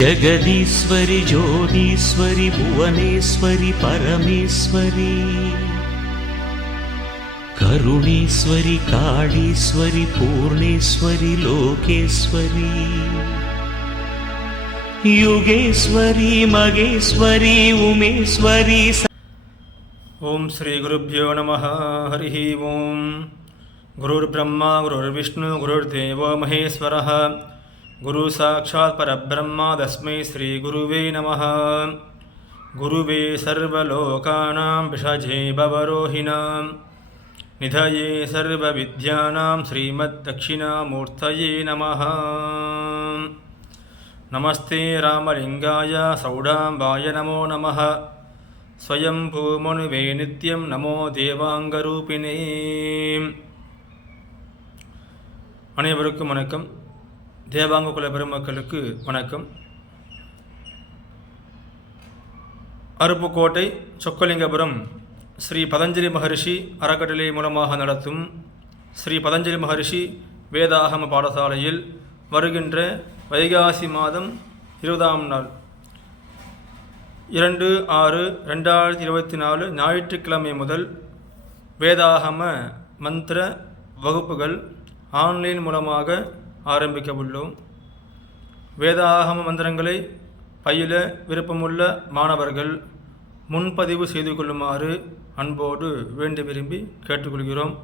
జగదీశ్వరి జ్యోదీశ్వరి భువనేశ్వరి పరమేశ్వరి కరుణేశ్వరి కాళీశ్వరి పూర్ణేశ్వరి లోకేశ్వరి యుగేశ్వరి మగేశ్వరి ఉమేశ్వరి. ఓం శ్రీ గురుభ్యో నమ. హరి ఓం. గురుర్బ్రహ్మ గురుర్విష్ణు గురుర్దేవ మహేశ్వర. குரு சாட்சாத் பரபிரம்மா தஸ்மை ஸ்ரீ குருவே நம குருவே சர்வலோகானாம் பிஷஜே பவரோஹிணாம் நிதயே சர்வவித்யானாம் ஸ்ரீமத் தட்சிணாமூர்த்தயே நம நமஸ்தே ராமலிங்காய சௌடாம்பாய நமோ நம ஸ்வயம் நித்யம் நமோ தேவாங்கரூபிணே. அனைவருக்கும் வணக்கம். தேவாங்க குல பெருமக்களுக்கு வணக்கம். அருப்புக்கோட்டை சொக்கலிங்கபுரம் ஸ்ரீ பதஞ்சலி மகரிஷி அறக்கட்டளை மூலமாக நடத்தும் ஸ்ரீ பதஞ்சலி மகரிஷி வேதாகம பாடசாலையில் வருகின்ற வைகாசி மாதம் இருபதாம் நாள் இரண்டு ஆறு ரெண்டாயிரத்தி இருபத்தி நாலு ஞாயிற்றுக்கிழமை முதல் வேதாகம மந்திர வகுப்புகள் ஆன்லைன் மூலமாக ஆரம்பிக்க உள்ளோம் வேதாகம மந்திரங்களை பயில விருப்பமுள்ள மாணவர்கள் முன்பதிவு செய்து கொள்ளுமாறு அன்போடு வேண்டி விரும்பி கேட்டுக்கொள்கிறோம்.